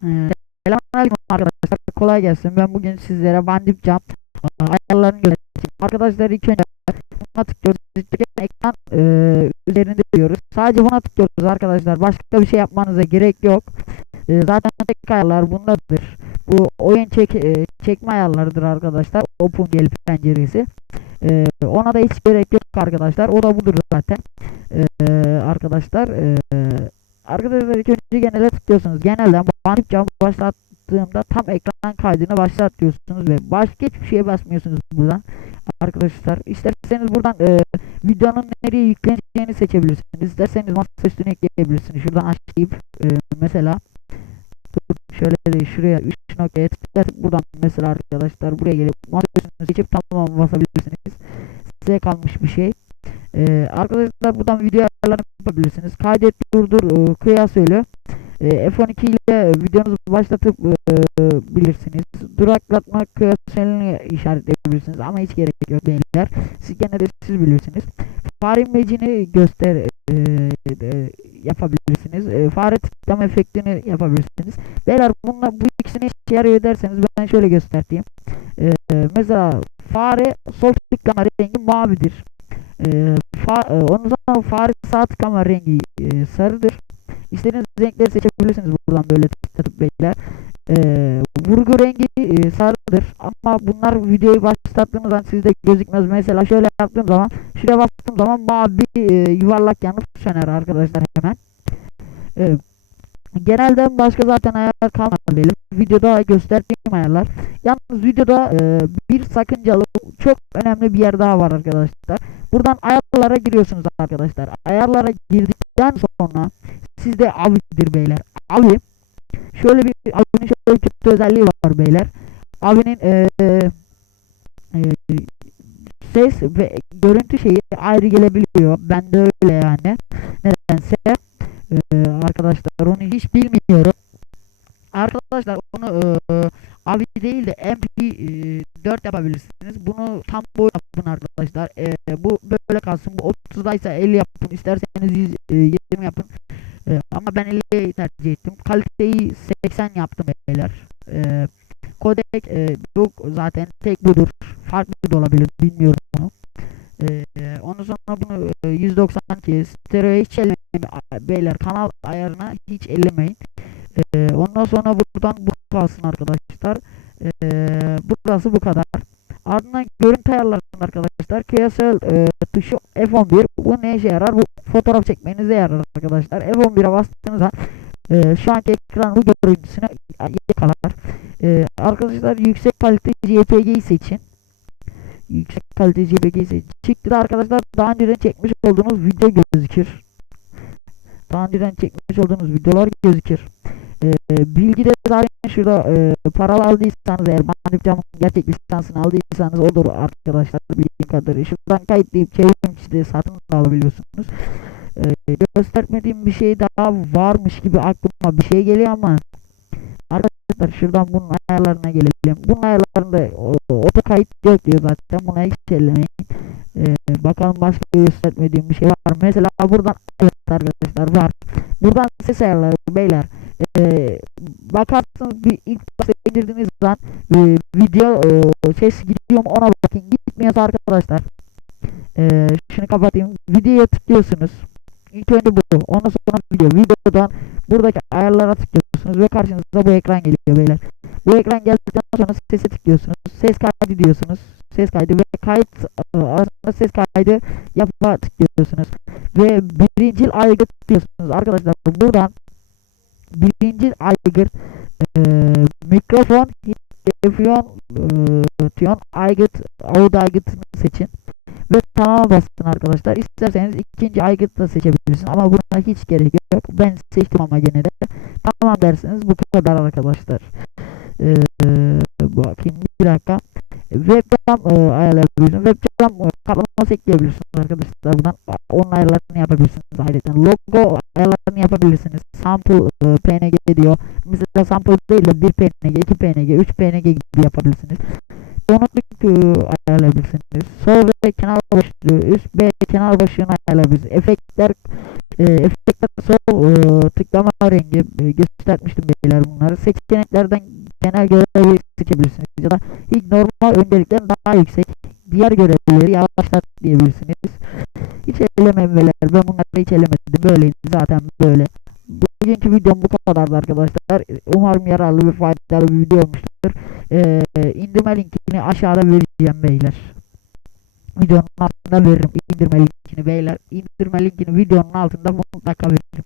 Selamünaleyküm arkadaşlar. Kolay gelsin. Ben bugün sizlere bandip jump e, ayarlarını göstereceğim. Arkadaşlar ilk önce buna tıklıyoruz. Ekran e, üzerinde diyoruz. Sadece buna tıklıyoruz arkadaşlar. Başka bir şey yapmanıza gerek yok. E, zaten tek ayarlar bundadır. Bu oyun çek, e, çekme ayarlarıdır arkadaşlar. Open gelip penceresi. E, ona da hiç gerek yok arkadaşlar. O da budur zaten. E, arkadaşlar e, Arkadaşlar ilk önce genele tıklıyorsunuz. Genelden bandip cam başlattığımda tam ekran kaydını başlat diyorsunuz ve başka hiçbir şeye basmıyorsunuz buradan. Arkadaşlar isterseniz buradan e, videonun nereye yükleneceğini seçebilirsiniz. İsterseniz masa üstüne ekleyebilirsiniz. Şuradan açayım e, mesela şöyle de şuraya 3 noktaya tıklatıp buradan mesela arkadaşlar buraya gelip masa üstünü seçip tamam basabilirsiniz. Size kalmış bir şey. Ee, arkadaşlar buradan video ayarlarını yapabilirsiniz. Kaydet, durdur, e, kıyas öyle. E, F12 ile videonuzu başlatıp e, bilirsiniz. Duraklatma kıyas özelliğini işaretleyebilirsiniz ama hiç gerek yok beyler. Siz gene de siz bilirsiniz. Fare imlecini göster yapabilirsiniz. Fare tıklama efektini yapabilirsiniz. Beyler bunlar bu ikisini işe yarıyor derseniz ben şöyle göstereyim. Mesela fare sol tıklama rengi mavidir. Fa, e, onun zaman fare sağ tıklama rengi e, sarıdır. İstediğiniz renkleri seçebilirsiniz buradan böyle tıklatıp beyler. E, vurgu rengi e, sarıdır ama bunlar videoyu başlattığınız zaman sizde gözükmez. Mesela şöyle yaptığım zaman şuraya bastığım zaman mavi e, yuvarlak yanıp söner arkadaşlar hemen. E, genelde başka zaten ayarlar kalmadı benim. Videoda gösterdiğim ayarlar. Yalnız videoda e, bir sakıncalı çok önemli bir yer daha var arkadaşlar. Buradan ayarlara giriyorsunuz arkadaşlar. Ayarlara girdikten sonra sizde avidir beyler. Avi şöyle bir avinin şöyle kötü özelliği var beyler. Avinin e, e, ses ve görüntü şeyi ayrı gelebiliyor. Ben de öyle yani. Nedense e, arkadaşlar onu hiç bilmiyorum. Arkadaşlar onu e, Abi değil de MP4 yapabilirsiniz. Bunu tam boy yapın arkadaşlar. Ee, bu böyle kalsın. Bu 30'daysa 50 yapın. İsterseniz 100, e, 20 yapın. Ee, ama ben 50'yi tercih ettim. Kaliteyi 80 yaptım beyler. Ee, kodek e, bu zaten tek budur. Farklı da olabilir. Bilmiyorum onu. Ee, ondan sonra bunu e, 192 stereo hiç ellemeyin. Beyler kanal ayarına hiç ellemeyin. Ee, ondan sonra buradan bu kalsın arkadaşlar. Ee, burası bu kadar. Ardından görüntü ayarlarında arkadaşlar. Kıyasal e, tuşu F11. Bu ne işe yarar? Bu fotoğraf çekmenize yarar arkadaşlar. F11'e bastığınızda e, şu anki ekran bu görüntüsüne yakalar. E, arkadaşlar yüksek kalite JPG'yi seçin. Yüksek kalite JPG'yi seçin. Çıktıda arkadaşlar daha önceden çekmiş olduğunuz video gözükür. Daha önceden çekmiş olduğunuz videolar gözükür. E, bilgi de zaten şurada e, paralı aldıysanız eğer Manipcam'ın gerçek lisansını aldıysanız olur arkadaşlar bildiğim kadarıyla. Şuradan kayıtlayıp çevrim içinde satın alabiliyorsunuz. E, göstermediğim bir şey daha varmış gibi aklıma bir şey geliyor ama arkadaşlar şuradan bunun ayarlarına gelelim. Bunun ayarlarında oto kayıt yok diyor zaten. Buna hiç ellemeyin. Ee, bakalım başka göstermediğim bir şey var. Mesela buradan evet arkadaşlar var. Buradan ses ayarları beyler e, bakarsınız bir ilk başta indirdiğiniz zaman e, video e, ses gidiyor mu ona bakın gitmiyorsa arkadaşlar e, şunu kapatayım. Videoya tıklıyorsunuz. İlk önce bu. Ondan sonra video. Videodan buradaki ayarlara tıklıyorsunuz ve karşınıza bu ekran geliyor beyler. Bu ekran geldikten sonra sese tıklıyorsunuz. Ses kaydı diyorsunuz. Ses kaydı ve kayıt e, arasında ses kaydı yapa tıklıyorsunuz. Ve birinci aygıt tıklıyorsunuz. Arkadaşlar buradan birinci aygıt e, mikrofon Efyon Tyon aygıt audio aygıtını seçin ve tamam basın arkadaşlar. İsterseniz ikinci aygıt da seçebilirsiniz ama buna hiç gerek yok. Ben seçtim ama gene de. Tamam dersiniz bu kadar arkadaşlar. Ee, bakayım bir dakika webcam e, ayarlayabilirsiniz. Webcam e, kaplaması ekleyebilirsiniz arkadaşlar. Buradan onun ayarlarını yapabilirsiniz. Ayrıca logo ayarlarını yapabilirsiniz. Sample e, PNG diyor. Mesela sample değil de 1 PNG, 2 PNG, 3 PNG gibi yapabilirsiniz. Donukluk e, ayarlayabilirsiniz. Sol ve kenar başlığı, üst ve kenar başlığını ayarlayabilirsiniz. Efektler E, efektler sol e, tıklama rengi e, göstermiştim beyler bunları. Seçeneklerden genel görevleri seçebilirsiniz ya da ilk normal öncelikten daha yüksek diğer görevleri yavaşlat diyebilirsiniz. Hiç beyler. Ben bunları hiç ellemedim. Böyleydi zaten böyle. Bugünkü videom bu kadardı arkadaşlar. Umarım yararlı ve faydalı bir video olmuştur. Ee, indirme linkini aşağıda vereceğim beyler. Videonun altında veririm indirme linkini beyler. İndirme linkini videonun altında mutlaka veririm.